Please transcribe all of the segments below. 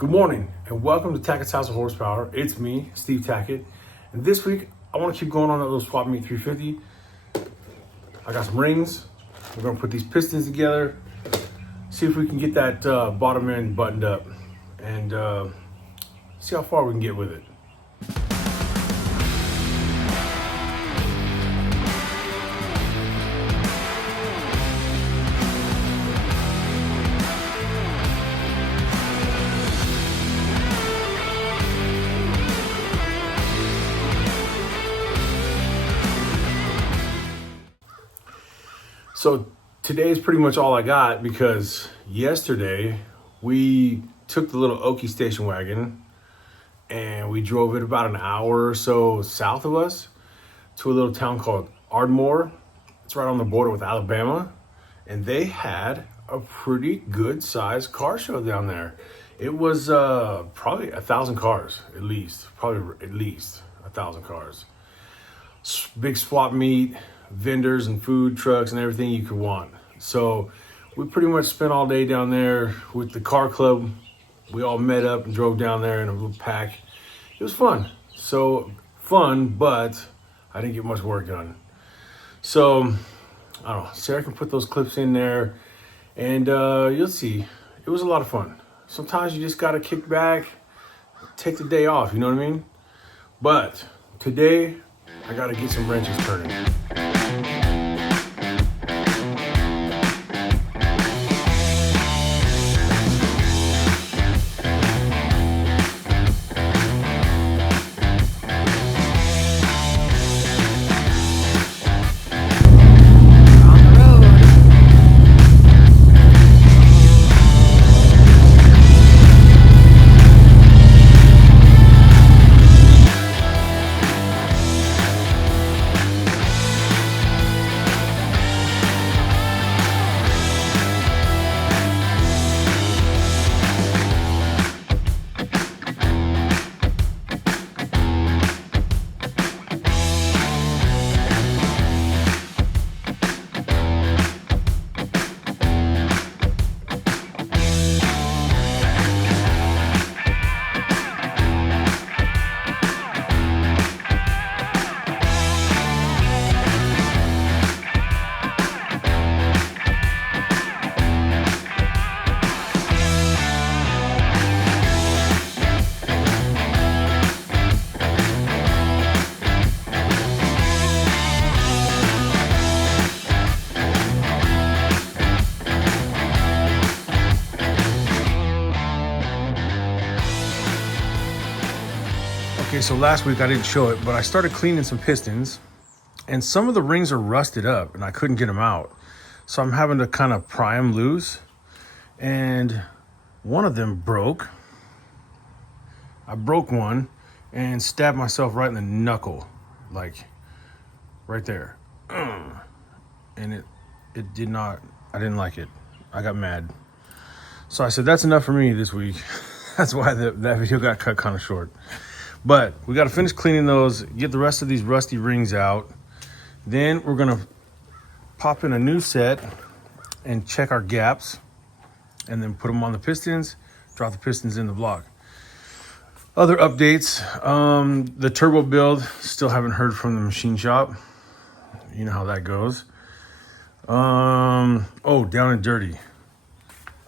Good morning and welcome to Tackett's House of Horsepower. It's me, Steve Tackett, and this week I want to keep going on that little Swap Meet 350. I got some rings. We're going to put these pistons together, see if we can get that bottom end buttoned up, and see how far we can get with it. So today is pretty much all I got because yesterday we took the little Okie station wagon and we drove it about an hour or so south of us to a little town called Ardmore. It's right on the border with Alabama, and they had a pretty good sized car show down there. It was probably 1,000 cars at least, probably at least 1,000 cars. Big swap meet, vendors and food trucks and everything you could want. So we pretty much spent all day down there with the car club. We all met up and drove down there in a little pack. It was fun. So fun, but I didn't get much work done. So I don't know, Sarah can put those clips in there and you'll see. It was a lot of fun. Sometimes you just gotta kick back, take the day off, you know what I mean? But today I gotta get some wrenches turning. Okay, so last week I didn't show it, but I started cleaning some pistons and some of the rings are rusted up and I couldn't get them out. So I'm having to kind of pry them loose, and one of them broke. I broke one and stabbed myself right in the knuckle, like right there. And it did not, I didn't like it. I got mad. So I said, that's enough for me this week. That's why that video got cut kind of short. But we got to finish cleaning those, get the rest of these rusty rings out. Then we're going to pop in a new set and check our gaps and then put them on the pistons, drop the pistons in the block. Other updates, the turbo build, still haven't heard from the machine shop. You know how that goes. Oh, down and dirty.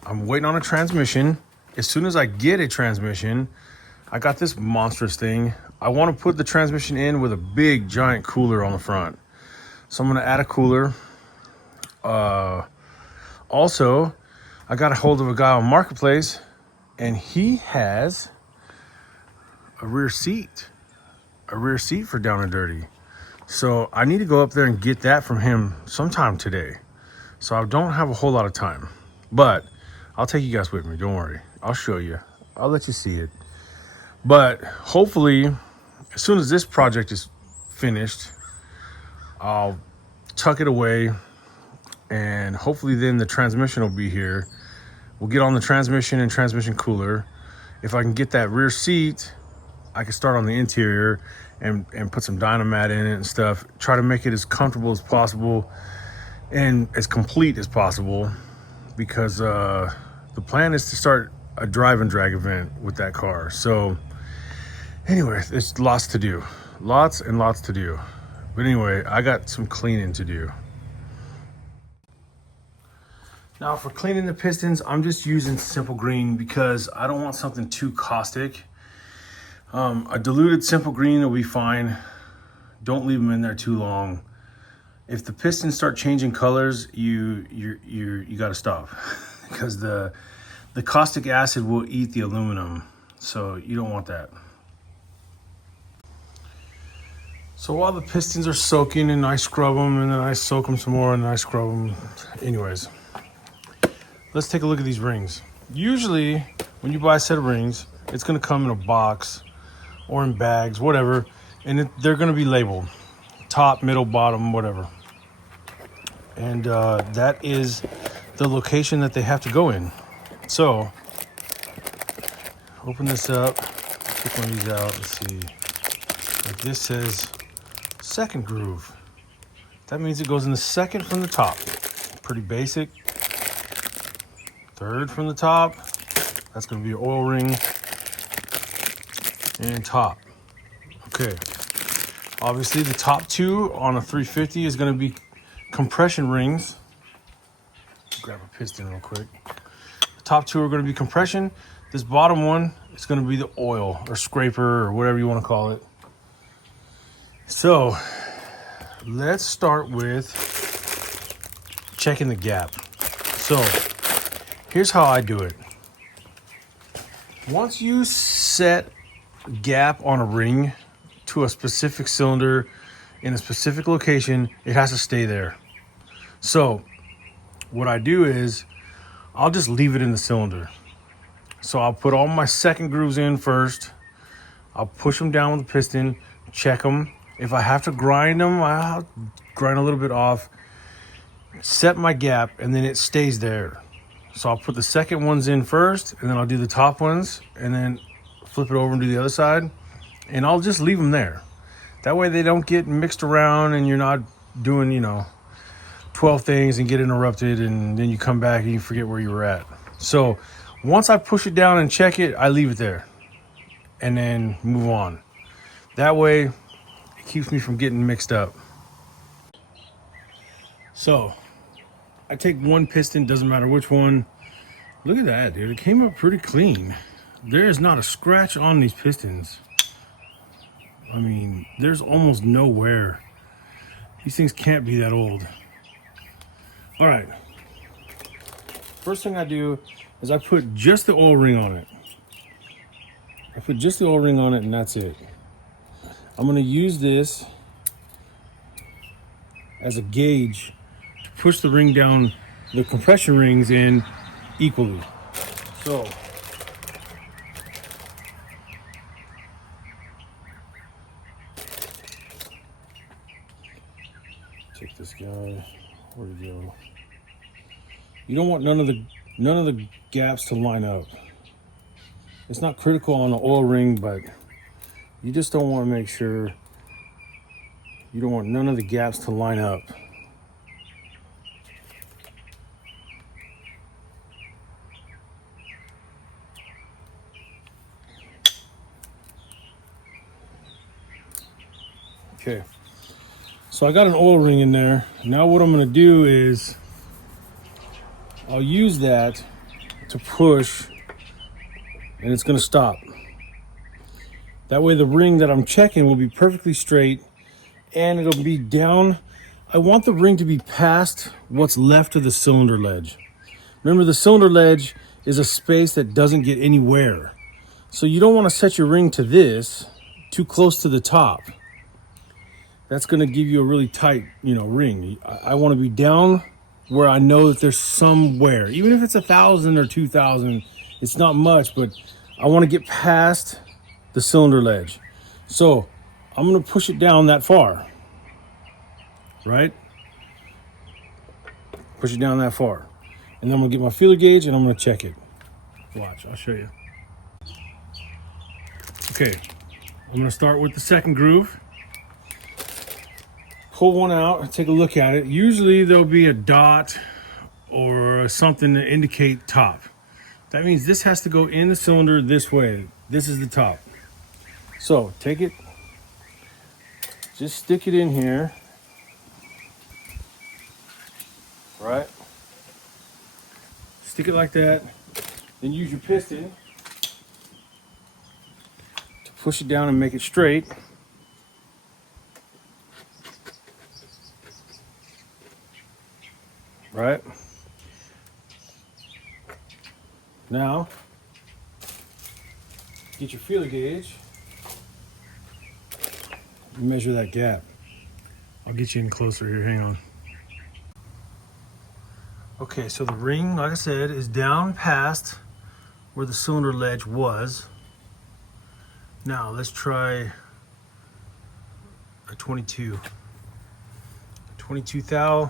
I'm waiting on a transmission. As soon as I get a transmission, I got this monstrous thing. I want to put the transmission in with a big giant cooler on the front. So I'm going to add a cooler. Also, I got a hold of a guy on Marketplace and he has a rear seat for down and dirty. So I need to go up there and get that from him sometime today. So I don't have a whole lot of time, but I'll take you guys with me. Don't worry. I'll show you. I'll let you see it. But hopefully, as soon as this project is finished, I'll tuck it away, and hopefully then the transmission will be here. We'll get on the transmission and transmission cooler. If I can get that rear seat, I can start on the interior and put some Dynamat in it and stuff. Try to make it as comfortable as possible and as complete as possible, because the plan is to start a drive and drag event with that car. So anyway, there's lots to do. Lots and lots to do. But anyway, I got some cleaning to do. Now for cleaning the pistons, I'm just using simple green because I don't want something too caustic. A diluted simple green will be fine. Don't leave them in there too long. If the pistons start changing colors, you got to stop because the caustic acid will eat the aluminum. So you don't want that. So while the pistons are soaking and I scrub them and then I soak them some more and then I scrub them. Anyways, let's take a look at these rings. Usually when you buy a set of rings, it's going to come in a box or in bags, whatever. And they're going to be labeled top, middle, bottom, whatever. And that is the location that they have to go in. So open this up, pick one of these out. Let's see. Like this says second groove. That means it goes in the second from the top. Pretty basic. Third from the top. That's going to be your oil ring. And top. Okay. Obviously the top two on a 350 is going to be compression rings. Grab a piston real quick. The top two are going to be compression. This bottom one is going to be the oil or scraper or whatever you want to call it. So let's start with checking the gap. So here's how I do it. Once you set gap on a ring to a specific cylinder in a specific location, it has to stay there. So what I do is I'll just leave it in the cylinder. So I'll put all my second grooves in first. I'll push them down with the piston, check them. If I have to grind them, I'll grind a little bit off, set my gap, and then it stays there. So I'll put the second ones in first, and then I'll do the top ones, and then flip it over and do the other side. And I'll just leave them there. That way they don't get mixed around and you're not doing, 12 things and get interrupted and then you come back and you forget where you were at. So once I push it down and check it, I leave it there and then move on. That way it keeps me from getting mixed up. So I take one piston, doesn't matter which one. Look at that, dude. It came up pretty clean. There is not a scratch on these pistons. I mean, there's almost no wear. These things can't be that old. All right. First thing I do is I put just the oil ring on it. I put just the oil ring on it and that's it. I'm going to use this as a gauge to push the ring down, the compression rings in equally. So take this guy. Where'd he go? You don't want none of the gaps to line up. It's not critical on the oil ring, but you just don't want to make sure. You don't want none of the gaps to line up. Okay, so I got an oil ring in there. Now what I'm going to do is I'll use that to push and it's going to stop. That way the ring that I'm checking will be perfectly straight and it'll be down. I want the ring to be past what's left of the cylinder ledge. Remember, the cylinder ledge is a space that doesn't get any wear. So you don't want to set your ring to this too close to the top. That's going to give you a really tight, ring. I want to be down where I know that there's some wear. Even if it's 1,000 or 2,000, it's not much, but I want to get past the cylinder ledge. So I'm going to push it down that far, right? Push it down that far. And then I'm going to get my feeler gauge and I'm going to check it. Watch, I'll show you. Okay, I'm going to start with the second groove. Pull one out and take a look at it. Usually there'll be a dot or something to indicate top. That means this has to go in the cylinder this way. This is the top. So take it, just stick it in here, right? Stick it like that. Then use your piston to push it down and make it straight. Right? Now, get your feeler gauge. Measure that gap. I'll get you in closer here, hang on. Okay, so the ring, like I said, is down past where the cylinder ledge was. Now let's try a 22. 22 thou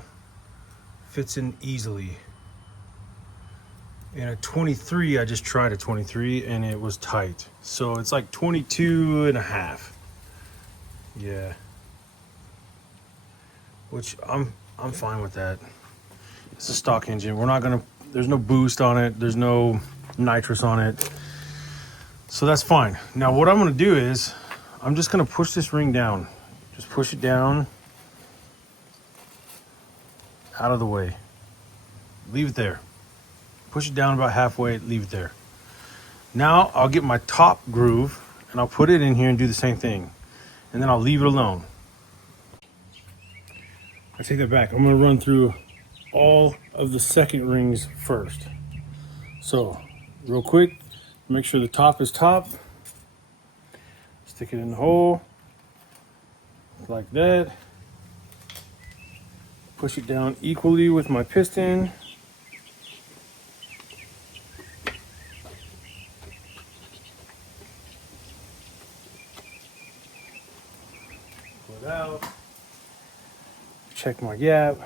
fits in easily. And a 23, I just tried a 23 and it was tight. So it's like 22 and a half. Yeah. Which I'm fine with that. It's a stock engine. We're not gonna, there's no boost on it. There's no nitrous on it. So that's fine. Now what I'm gonna do is, I'm just gonna push this ring down. Just push it down. Out of the way. Leave it there. Push it down about halfway, leave it there. Now I'll get my top groove and I'll put it in here and do the same thing. And then I'll leave it alone. I take that back. I'm gonna run through all of the second rings first. So, real quick, make sure the top is top. Stick it in the hole, like that. Push it down equally with my piston. Pull it out. Check my gap.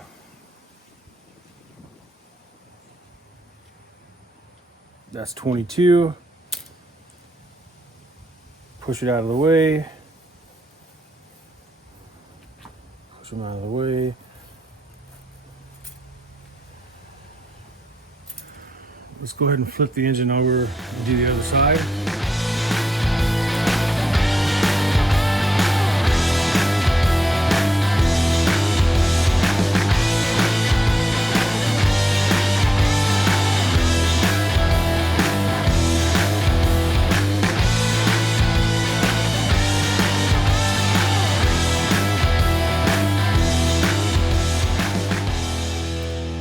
That's 22. Push it out of the way. Push them out of the way. Let's go ahead and flip the engine over and do the other side.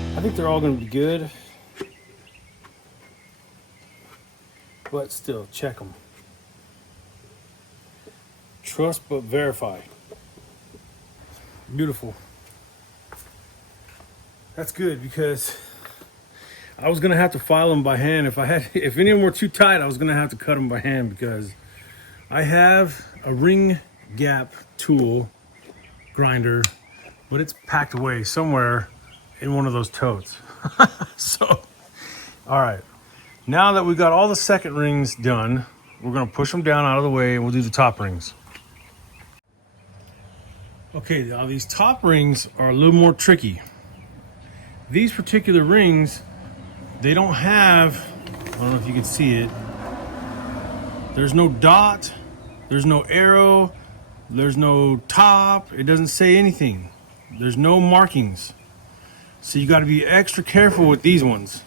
I think they're all going to be good. But still, check them. Trust but verify. Beautiful. That's good because I was gonna have to file them by hand. If any of them were too tight, I was gonna have to cut them by hand because I have a ring gap tool grinder, but it's packed away somewhere in one of those totes. So, all right. Now that we've got all the second rings done, we're gonna push them down out of the way and we'll do the top rings. Okay, now these top rings are a little more tricky. These particular rings, they don't have, I don't know if you can see it, there's no dot, there's no arrow, there's no top, it doesn't say anything. There's no markings. So you gotta be extra careful with these ones.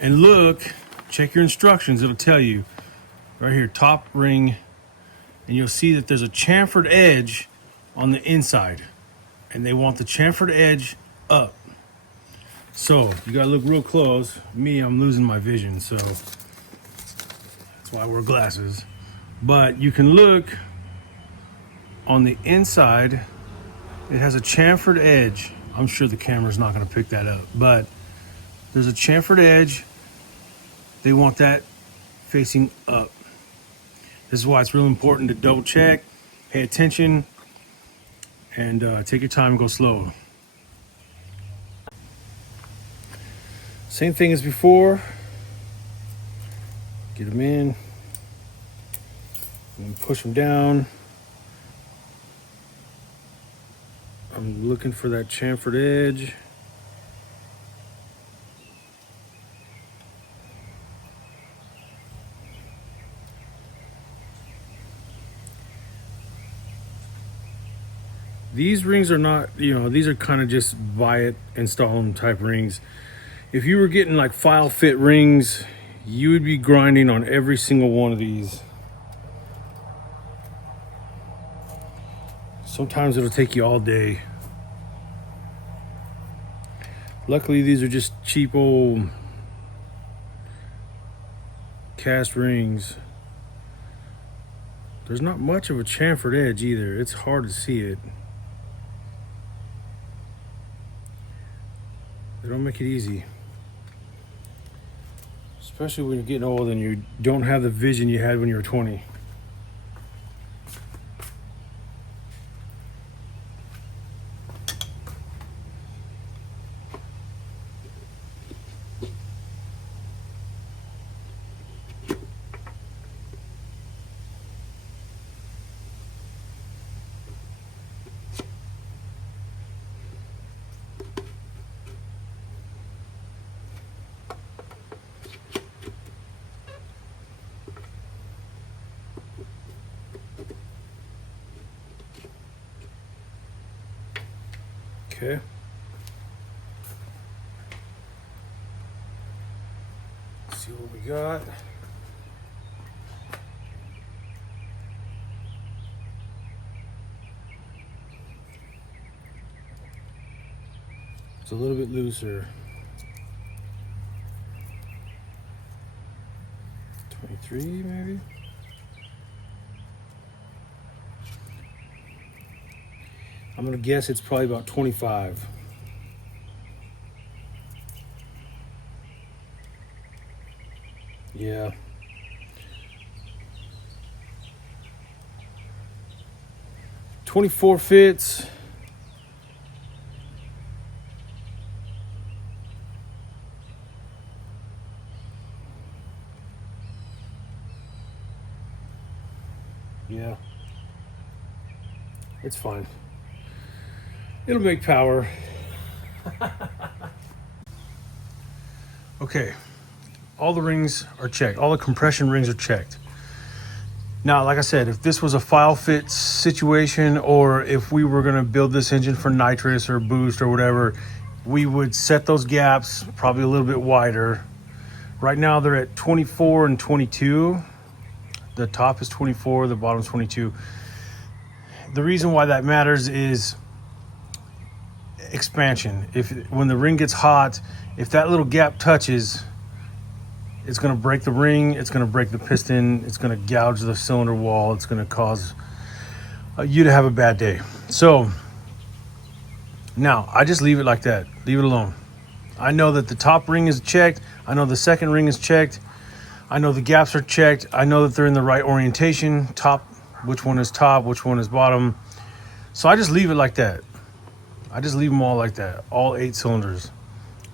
And look, check your instructions, it'll tell you right here, top ring, and you'll see that there's a chamfered edge on the inside, and they want the chamfered edge up. So you gotta look real close. Me, I'm losing my vision, so that's why I wear glasses. But you can look on the inside, it has a chamfered edge. I'm sure the camera's not gonna pick that up, but there's a chamfered edge. They want that facing up. This is why it's real important to double check, pay attention, and take your time and go slow. Same thing as before. Get them in and push them down. I'm looking for that chamfered edge. These rings are not, these are kind of just buy it, install them type rings. If you were getting like file fit rings, you would be grinding on every single one of these. Sometimes it'll take you all day. Luckily, these are just cheap old cast rings. There's not much of a chamfered edge either. It's hard to see it. They don't make it easy. Especially when you're getting old and you don't have the vision you had when you were 20. Okay. Let's see what we got. It's a little bit looser. 23 maybe? I'm gonna guess it's probably about 25. Yeah. .24 fits. Yeah. It's fine. It'll make power. Okay, all the rings are checked. All the compression rings are checked. Now, like I said, if this was a file fit situation, or if we were gonna build this engine for nitrous or boost or whatever, we would set those gaps probably a little bit wider. Right now they're at 24 and 22. The top is 24, the bottom is 22. The reason why that matters is expansion. When the ring gets hot, if that little gap touches, it's going to break the ring, it's going to break the piston, it's going to gouge the cylinder wall, it's going to cause you to have a bad day. So now I just leave it like that, leave it alone. I know that the top ring is checked, I know the second ring is checked, I know the gaps are checked, I know that they're in the right orientation, top, which one is top, which one is bottom. So I just leave it like that. I just leave them all like that, all 8 cylinders.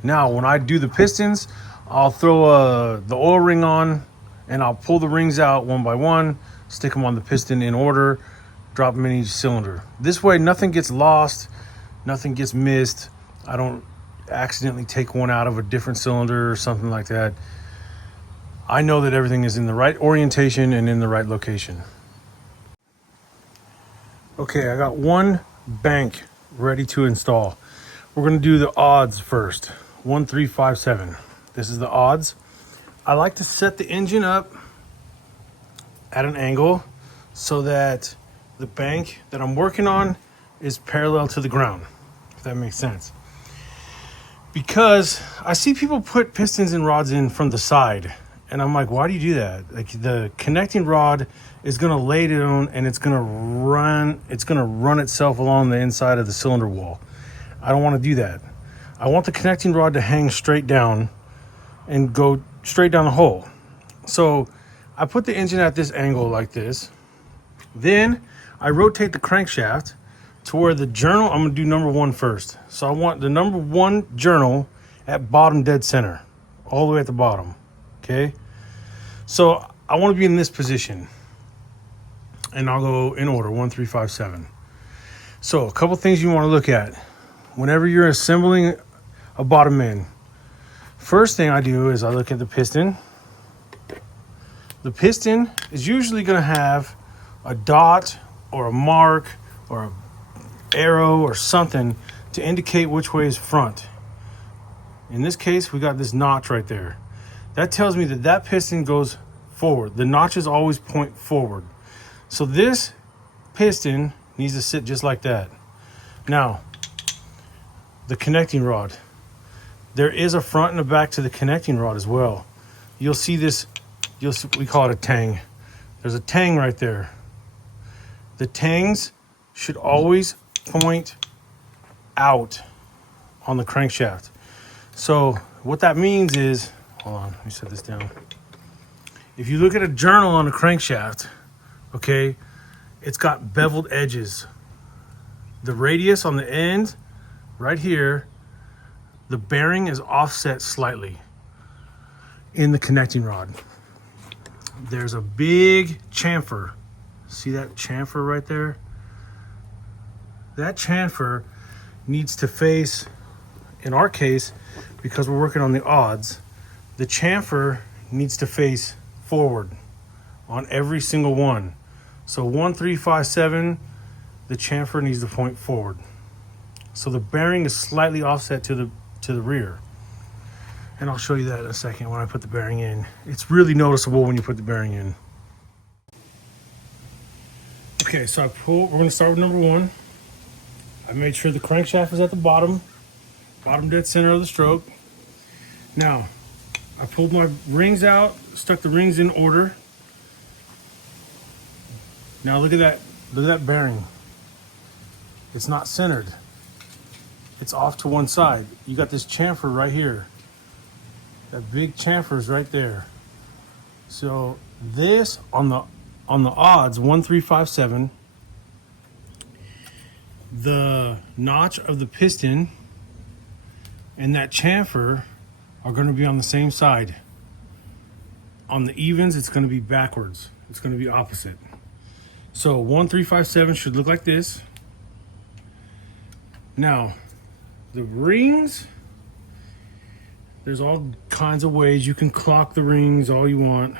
Now, when I do the pistons, I'll throw the oil ring on, and I'll pull the rings out one by one, stick them on the piston in order, drop them in each cylinder. This way, nothing gets lost, nothing gets missed. I don't accidentally take one out of a different cylinder or something like that. I know that everything is in the right orientation and in the right location. Okay, I got one bank ready to install. We're going to do the odds first. 1, 3, 5, 7. This is the odds. I like to set the engine up at an angle so that the bank that I'm working on is parallel to the ground, if that makes sense. Because I see people put pistons and rods in from the side, and I'm like, why do you do that? Like, the connecting rod is going to lay down and it's going to run itself along the inside of the cylinder wall. I don't want to do that. I want the connecting rod to hang straight down and go straight down the hole. So I put the engine at this angle like this. Then I rotate the crankshaft to where the journal, I'm going to do number 1 first. So I want the number 1 journal at bottom dead center, all the way at the bottom. Okay. So I want to be in this position. And I'll go in order, 1, 3, 5, 7. So a couple things you want to look at whenever you're assembling a bottom end. First thing I do is I look at the piston. The piston is usually going to have a dot or a mark or arrow or something to indicate which way is front. In this case, we got this notch right there. That tells me that that piston goes forward. The notches always point forward. So this piston needs to sit just like that. Now, the connecting rod. There is a front and a back to the connecting rod as well. You'll see this, we call it a tang. There's a tang right there. The tangs should always point out on the crankshaft. So what that means is, hold on, let me set this down. If you look at a journal on a crankshaft, okay, it's got beveled edges. The radius on the end, right here, the bearing is offset slightly in the connecting rod. There's a big chamfer. See that chamfer right there? That chamfer needs to face, in our case, because we're working on the odds, the chamfer needs to face forward on every single one. So 1, 3, 5, 7, the chamfer needs to point forward. So the bearing is slightly offset to the rear. And I'll show you that in a second when I put the bearing in. It's really noticeable when you put the bearing in. Okay, so we're gonna start with number 1. I made sure the crankshaft is at the bottom dead center of the stroke. Now, I pulled my rings out, stuck the rings in order. Now look at that bearing. It's not centered. It's off to one side. You got this chamfer right here. That big chamfer is right there. So this on the odds 1, 3, 5, 7, the notch of the piston and that chamfer are going to be on the same side. On the evens, it's going to be backwards. It's going to be opposite. So 1, 3, 5, 7 should look like this. Now, the rings, there's all kinds of ways you can clock the rings all you want.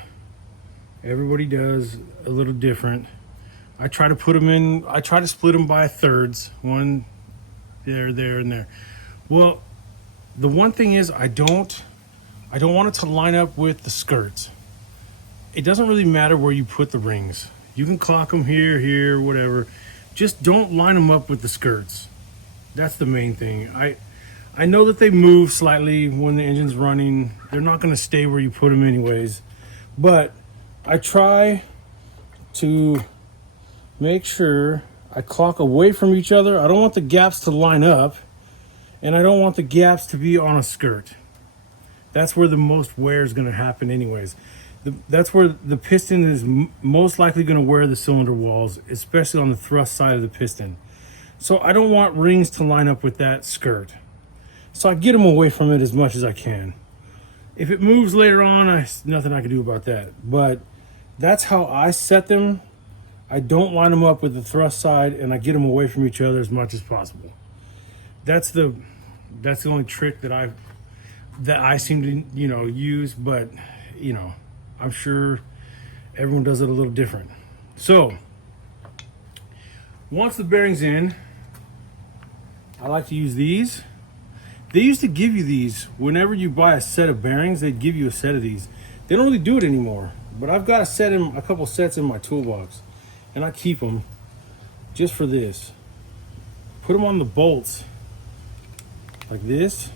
Everybody does a little different. I try to put them in, I try to split them by thirds. One there, and there. Well, the one thing is I don't want it to line up with the skirts. It doesn't really matter where you put the rings. You can clock them here, whatever. Just don't line them up with the skirts. That's the main thing. I know that they move slightly when the engine's running. They're not going to stay where you put them anyways. But I try to make sure I clock away from each other. I don't want the gaps to line up, and I don't want the gaps to be on a skirt. That's where the most wear is going to happen anyways. That's where the piston is most likely going to wear the cylinder walls, especially on the thrust side of the piston. So I don't want rings to line up with that skirt. So I get them away from it as much as I can. If it moves later on, nothing I can do about that. But that's how I set them. I don't line them up with the thrust side, and I get them away from each other as much as possible. That's the only trick that I seem to use. But I'm sure everyone does it a little different. So once the bearing's in, I like to use these. They used to give you these whenever you buy a set of bearings. They'd give you a set of these. They don't really do it anymore, but I've got a couple sets in my toolbox, and I keep them just for this. Put them on the bolts like this.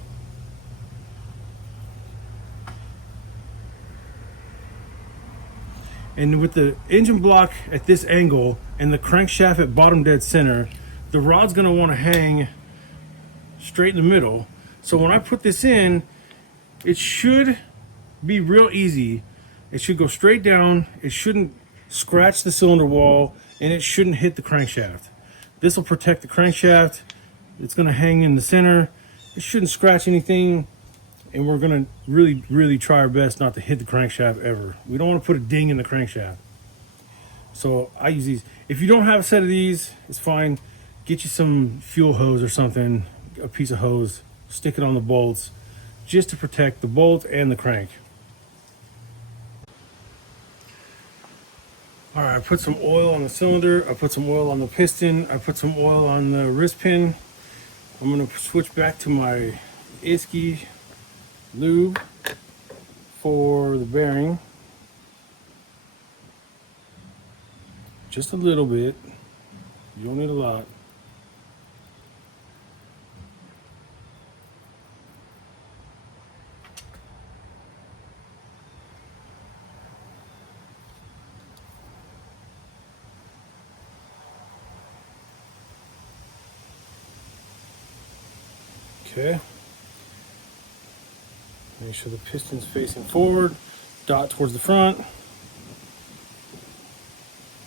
And with the engine block at this angle and the crankshaft at bottom dead center, the rod's gonna wanna hang straight in the middle. So when I put this in, it should be real easy. It should go straight down. It shouldn't scratch the cylinder wall, and it shouldn't hit the crankshaft. This will protect the crankshaft. It's gonna hang in the center. It shouldn't scratch anything. And we're gonna really try our best not to hit the crankshaft ever. We don't want to put a ding in the crankshaft. So I use these. If you don't have a set of these, it's fine. Get you some fuel hose or something, a piece of hose, stick it on the bolts, just to protect the bolt and the crank. All right, I put some oil on the cylinder, I put some oil on the piston, I put some oil on the wrist pin. I'm gonna switch back to my Isky lube for the bearing. Just a little bit, you don't need a lot. Okay. Make sure the piston's facing forward, dot towards the front.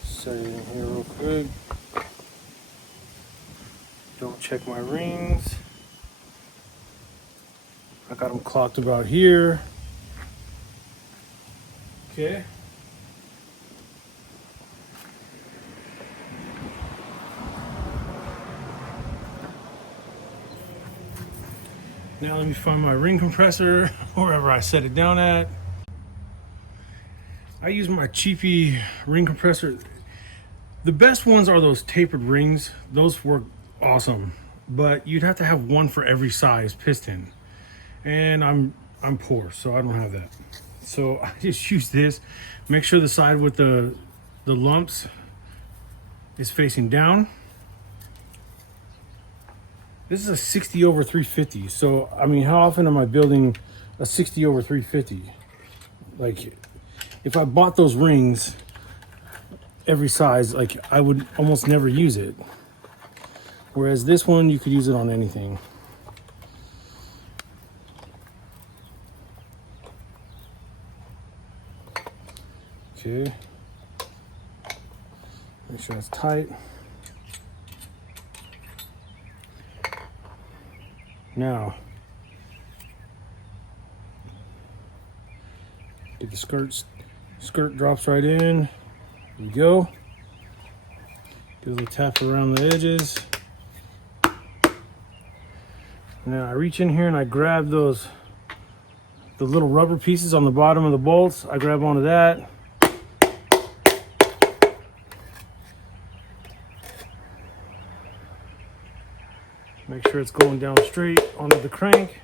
Set it in here real quick. Double check my rings. I got them clocked about here. Okay. Now let me find my ring compressor, wherever I set it down at. I use my cheapy ring compressor. The best ones are those tapered rings. Those work awesome, but you'd have to have one for every size piston. And I'm poor, so I don't have that. So I just use this. Make sure the side with the lumps is facing down. This is a 60/350. So, I mean, how often am I building a 60/350? Like, if I bought those rings every size, like, I would almost never use it. Whereas this one, you could use it on anything. Okay. Make sure it's tight. Now, get the skirt drops right in. There we go. Do a little tap around the edges. Now I reach in here and I grab the little rubber pieces on the bottom of the bolts. I grab onto that. Make sure it's going down straight onto the crank.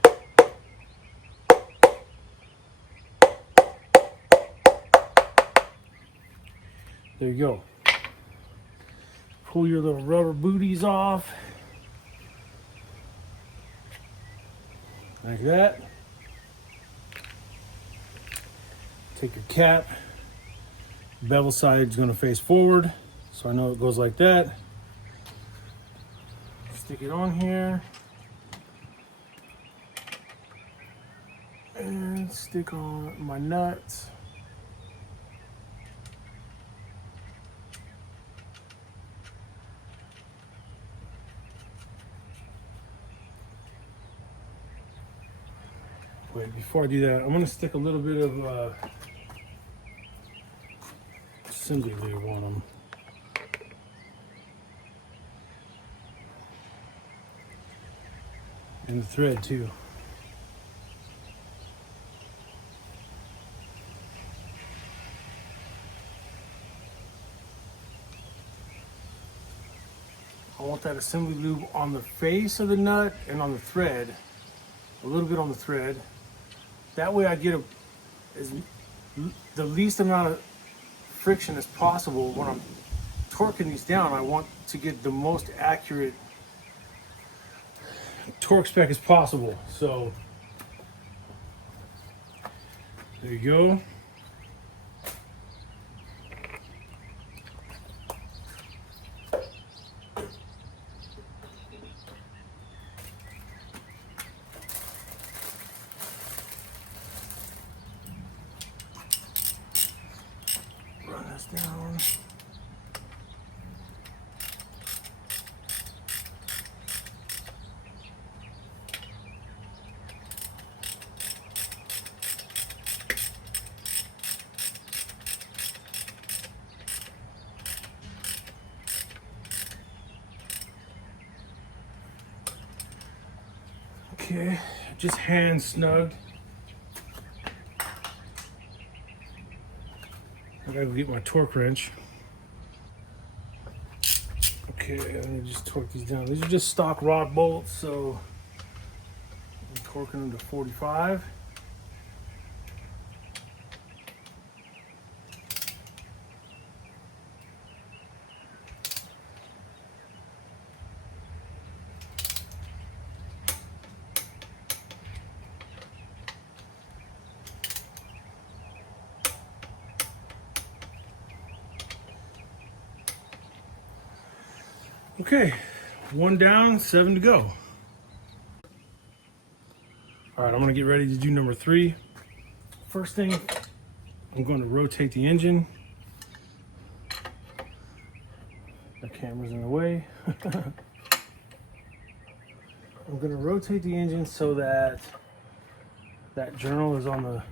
There you go. Pull your little rubber booties off. Like that. Take your cap. Bevel side is going to face forward, so I know it goes like that. Stick it on here and stick on my nuts. Wait, before I do that, I'm going to stick a little bit of assembly lube on them. And the thread too. I want that assembly lube on the face of the nut and on the thread, a little bit on the thread. That way I get the least amount of friction as possible. When I'm torquing these down, I want to get the most accurate torque spec as possible. So there you go. Run this down. Okay, just hand snug. I gotta go get my torque wrench. Okay, let me just torque these down. These are just stock rod bolts, so I'm torquing them to 45. Okay, 1 down, 7 to go. All right, I'm gonna get ready to do number 3. First thing, I'm going to rotate the engine. The camera's in the way. I'm gonna rotate the engine so that that journal is on the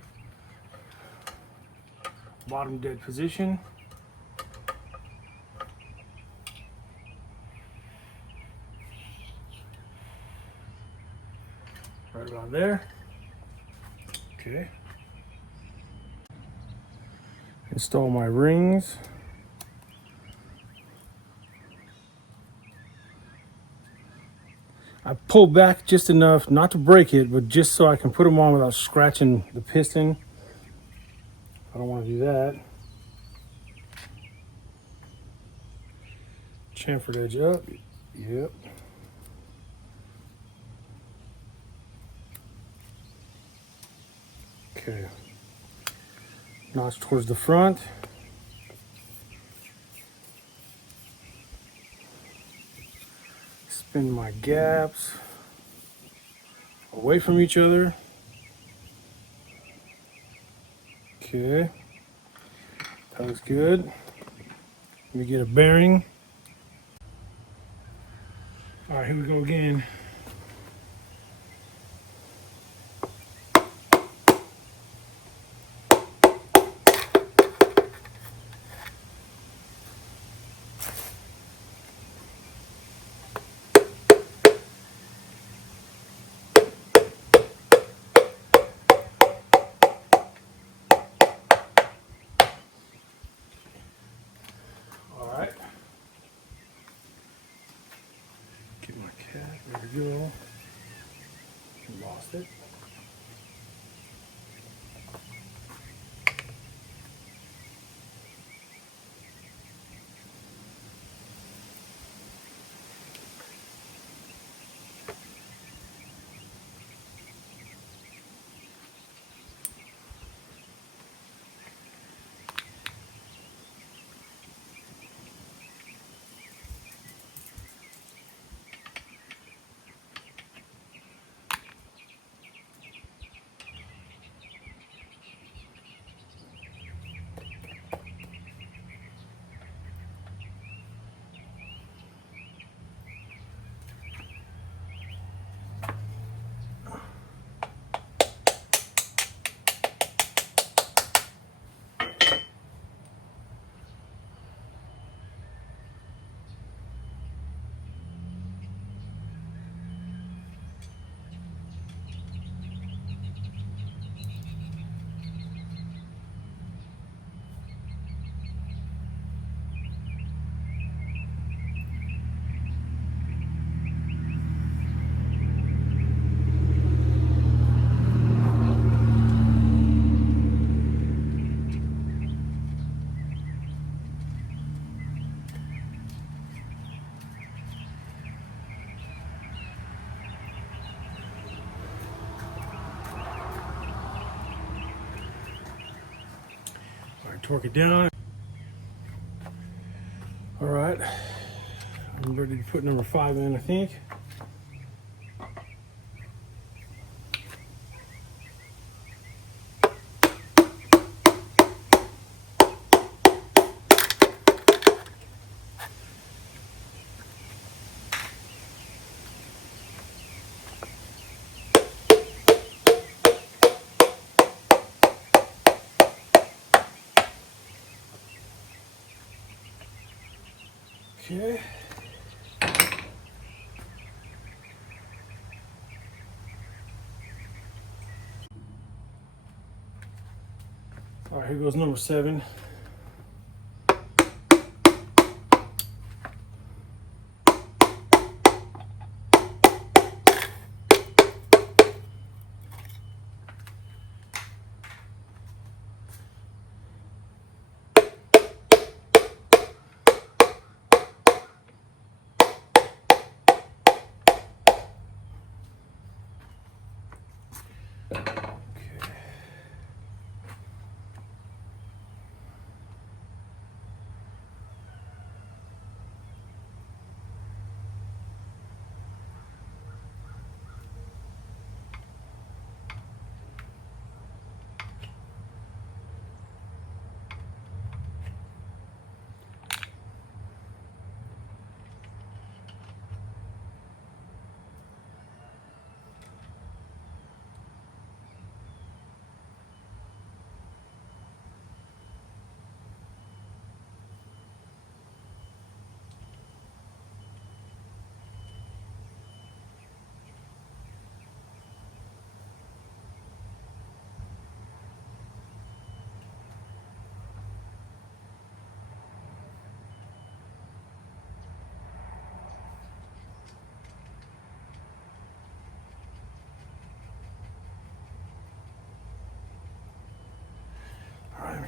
bottom dead position. Right about there. Okay. Install my rings. I pull back just enough not to break it, but just so I can put them on without scratching the piston. I don't want to do that. Chamfered edge up. Yep. Okay. Notch towards the front. Spin my gaps away from each other. Okay. That looks good. Let me get a bearing. All right, here we go again. Get my cat, there we go. Lost it. Torque it down. All right, I'm ready to put number 5 in, I think. Okay. All right, here goes number 7.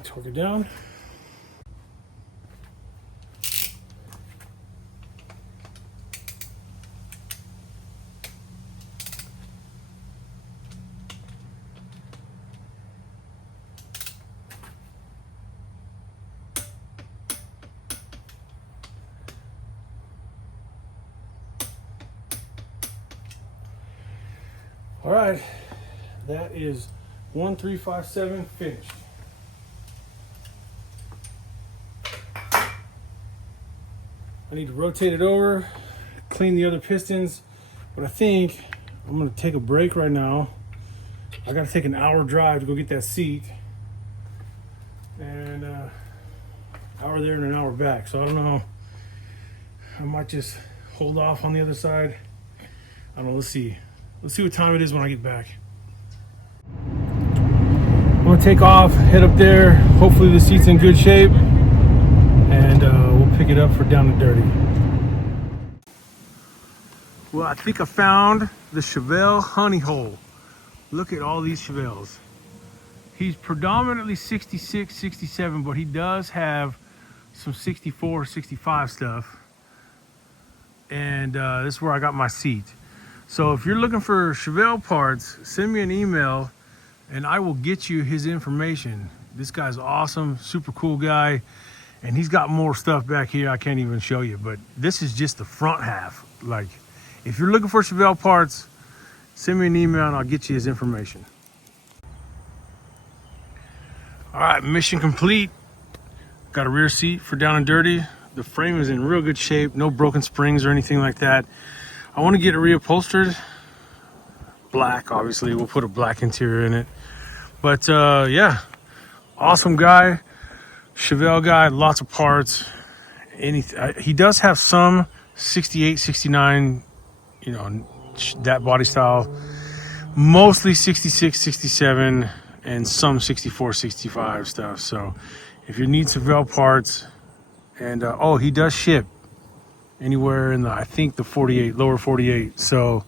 Torque it down. All right, that is 1357 finished. I need to rotate it over, clean the other pistons, but I think I'm gonna take a break right now. I gotta take an hour drive to go get that seat, and hour there and an hour back. So I don't know, I might just hold off on the other side. I don't know, let's see. Let's see what time it is when I get back. I'm gonna take off, head up there. Hopefully the seat's in good shape, and we'll pick it up for Down and Dirty. Well, I think I found the Chevelle honey hole. Look at all these Chevelles. He's predominantly 66, 67, but he does have some 64, 65 stuff. And this is where I got my seat. So if you're looking for Chevelle parts, send me an email and I will get you his information. This guy's awesome, super cool guy. And he's got more stuff back here I can't even show you, but this is just the front half. Like, if you're looking for Chevelle parts, send me an email and I'll get you his information. All right, mission complete. Got a rear seat for Down and Dirty. The frame is in real good shape, no broken springs or anything like that. I want to get it reupholstered. Black, obviously. We'll put a black interior in it. But yeah, awesome guy. Chevelle guy, lots of parts. He does have some 68, 69, you know, that body style. Mostly 66, 67, and some 64, 65 stuff. So if you need Chevelle parts, and oh, he does ship anywhere in the, I think the 48, lower 48. So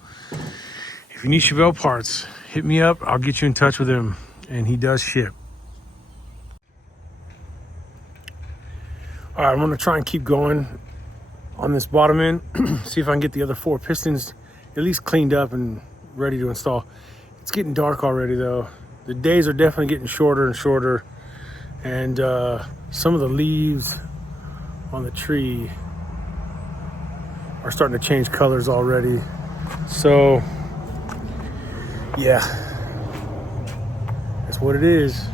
if you need Chevelle parts, hit me up. I'll get you in touch with him, and he does ship. All right, I'm gonna try and keep going on this bottom end, see if I can get the other 4 pistons at least cleaned up and ready to install. It's getting dark already though. The days are definitely getting shorter and shorter, and some of the leaves on the tree are starting to change colors already. So yeah, that's what it is.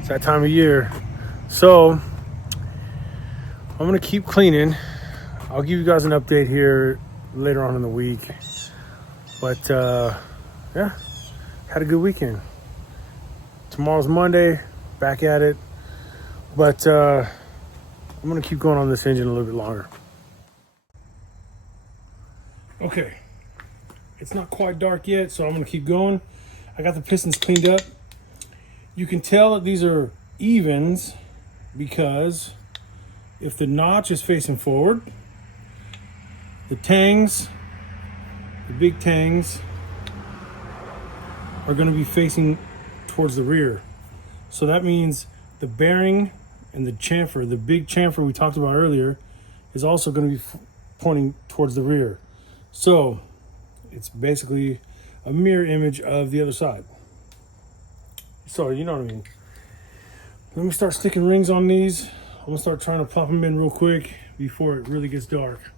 It's that time of year. So I'm gonna keep cleaning. I'll give you guys an update here later on in the week. But yeah, had a good weekend. Tomorrow's Monday, back at it. But I'm gonna keep going on this engine a little bit longer. Okay, it's not quite dark yet, so I'm gonna keep going. I got the pistons cleaned up. You can tell that these are evens because if the notch is facing forward, the tangs, the big tangs, are gonna be facing towards the rear. So that means the bearing and the chamfer, the big chamfer we talked about earlier, is also gonna be pointing towards the rear. So it's basically a mirror image of the other side. So you know what I mean. Let me start sticking rings on these. I'm gonna start trying to pop them in real quick before it really gets dark.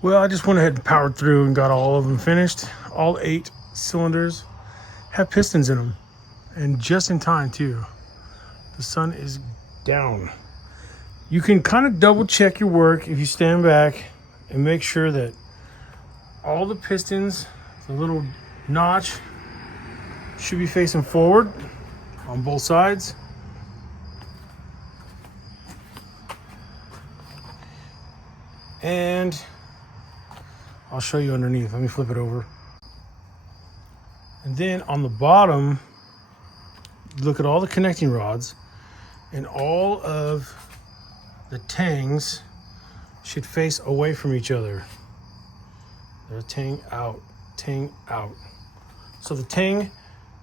Well, I just went ahead and powered through and got all of them finished. All 8 cylinders have pistons in them, and just in time too. The sun is down. You can kind of double check your work if you stand back and make sure that all the pistons, the little notch, should be facing forward on both sides. And I'll show you underneath. Let me flip it over. And then on the bottom, look at all the connecting rods, and all of the tangs should face away from each other. They're tang out, tang out. So the tang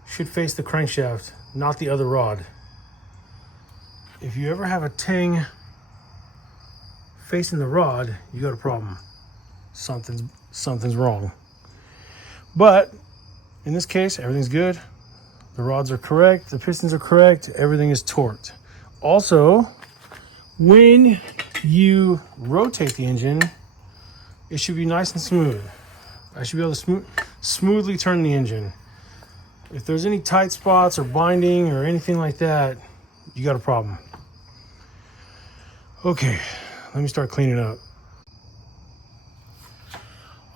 should face the crankshaft. not the other rod. If you ever have a tang facing the rod, you got a problem. Something's wrong. But in this case, everything's good. The rods are correct, the pistons are correct, everything is torqued. Also, when you rotate the engine, it should be nice and smooth. I should be able to smoothly turn the engine. If there's any tight spots or binding or anything like that, you got a problem. Okay, let me start cleaning up.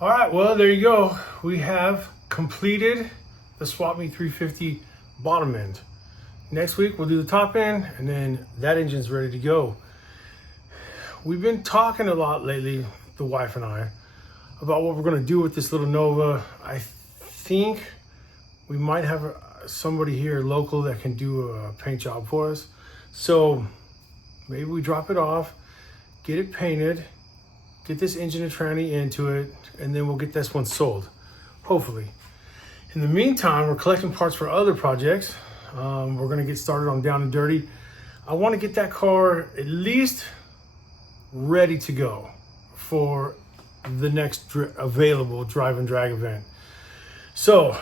All right, well, there you go. We have completed the Swap Meet 350 bottom end. Next week, we'll do the top end, and then that engine's ready to go. We've been talking a lot lately, the wife and I, about what we're gonna do with this little Nova. I think we might have somebody here local that can do a paint job for us. So maybe we drop it off, get it painted, get this engine and tranny into it, and then we'll get this one sold, hopefully. In the meantime, we're collecting parts for other projects. We're gonna get started on Down and Dirty. I wanna get that car at least ready to go for the next available drive and drag event. So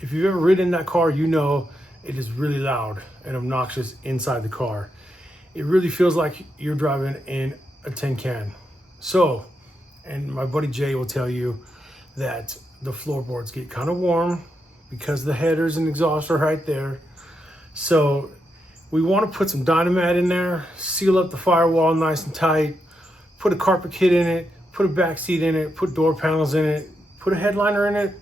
if you've ever ridden in that car, you know it is really loud and obnoxious inside the car. It really feels like you're driving in a tin can. So, and my buddy Jay will tell you that the floorboards get kind of warm because the headers and exhaust are right there. So we want to put some Dynamat in there, seal up the firewall nice and tight, put a carpet kit in it, put a back seat in it, put door panels in it, put a headliner in it,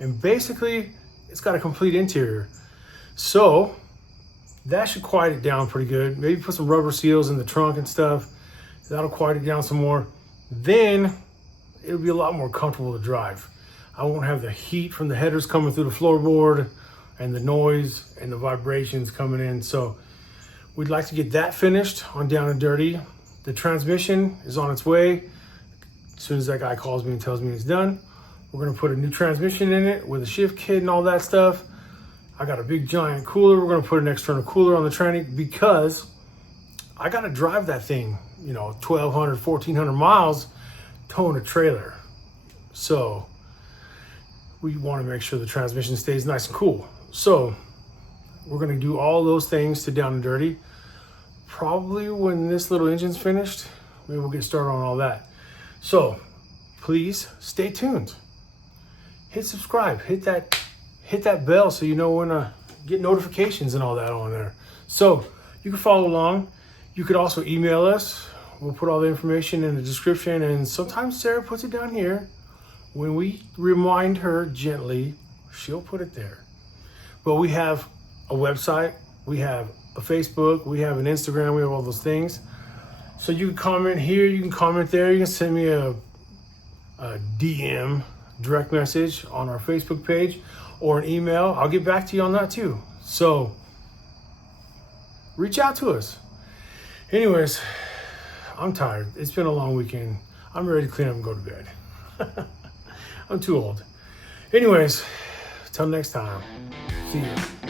and basically it's got a complete interior. So that should quiet it down pretty good. Maybe put some rubber seals in the trunk and stuff. That'll quiet it down some more. Then it'll be a lot more comfortable to drive. I won't have the heat from the headers coming through the floorboard and the noise and the vibrations coming in. So we'd like to get that finished on Down and Dirty. The transmission is on its way. As soon as that guy calls me and tells me it's done, we're gonna put a new transmission in it with a shift kit and all that stuff. I got a big giant cooler. We're gonna put an external cooler on the tranny because I gotta drive that thing, 1,200, 1,400 miles towing a trailer. So we wanna make sure the transmission stays nice and cool. So we're gonna do all those things to Down and Dirty. Probably when this little engine's finished, maybe we'll get started on all that. So please stay tuned. Hit subscribe, hit that bell so you know when to get notifications and all that on there. So you can follow along. You could also email us. We'll put all the information in the description, and sometimes Sarah puts it down here. When we remind her gently, she'll put it there. But we have a website, we have a Facebook, we have an Instagram, we have all those things. So you can comment here, you can comment there, you can send me a DM, direct message on our Facebook page, or an email. I'll get back to you on that too. So reach out to us. Anyways, I'm tired. It's been a long weekend. I'm ready to clean up and go to bed. I'm too old. Anyways, till next time. See you.